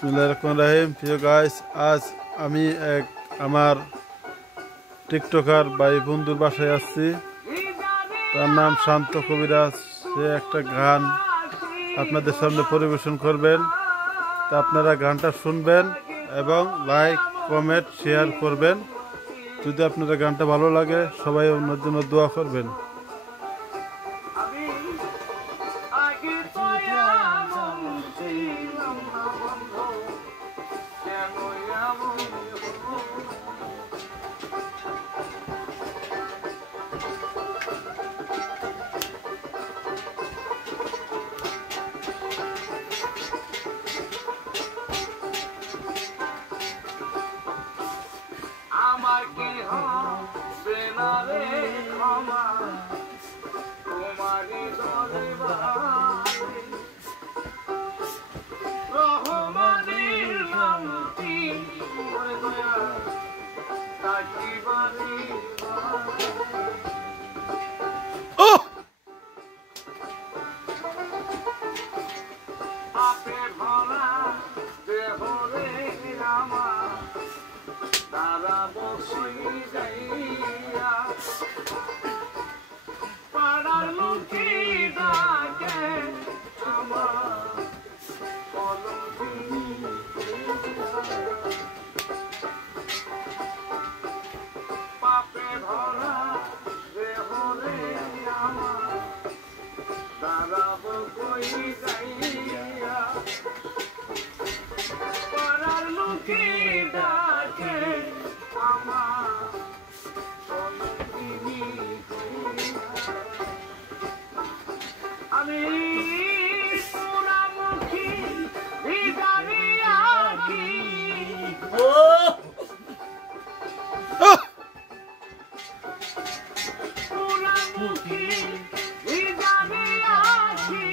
বিসমিল্লাহির রহমানির রহিম। প্রিয় গাইস, আজ আমি আমার টিকটকার ভাই বন্ধুর বাসায় আসছি। তার নাম শান্ত কবিরাজ। সে একটা গান আপনাদের সামনে পরিবেশন করবেন। তা আপনারা গানটা শুনবেন এবং লাইক কমেন্ট শেয়ার করবেন। যদি আপনাদের গানটা ভালো লাগে সবাই ওনার জন্য দোয়া করবেন। আমার কি হবে না রে ক্ষমা তোমারই দরবারে রহমানের নামটি করে দয়া তাকিবারে পাপে ভরা দেহ রে আমার তারা বসে যাইয়া পাড়ার লোকে ডাকে আমার কলঙ্কি পাপে ভরা দেহ রে আমার তারা বসে যাইয়া পাড়ার লোকে ডাকে আমি পুরামুখী ভিদারি আখি পুরামুখী ভিদারি আখি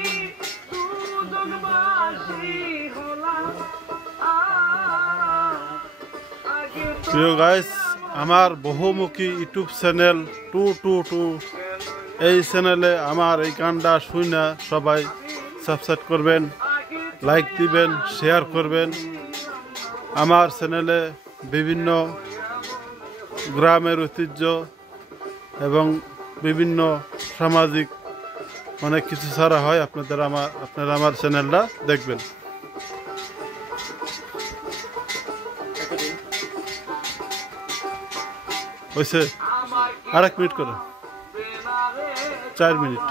দুদকবাসী হলাম। প্রিয় গাইস, আমার বহুমুখী ইউটিউব চ্যানেল 222 এই চ্যানেলে আমার এই গানটা শুনে সবাই সাবস্ক্রাইব করবেন, লাইক দিবেন, শেয়ার করবেন। আমার চ্যানেলে বিভিন্ন গ্রামের ঐতিহ্য এবং বিভিন্ন সামাজিক অনেক কিছু ছাড়া হয়। আপনারা আমার চ্যানেলটা দেখবেন। হয়েছে, আর 1 মিনিট করে, 4 মিনিট।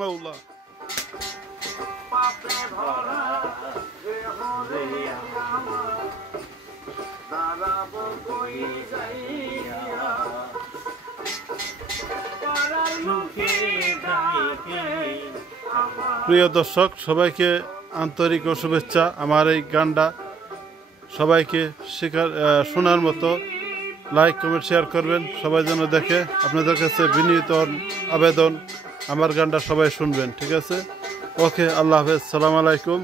মৌলা পাপে ভরা দেহ রে আমার দাঁড়াবো কই যাইয়া পাড়ার লোকে ডাকে আমার। প্রিয় দর্শক, সবাইকে আন্তরিক ও শুভেচ্ছা। আমার এই গানটা সবাইকে শোনার মতো লাইক কমেন্ট শেয়ার করবেন, সবাই যেন দেখে। আপনাদের কাছে বিনীত আবেদন, আমার গানটা সবাই শুনবেন, ঠিক আছে? ওকে, আল্লাহ হাফেজ, সালাম আলাইকুম।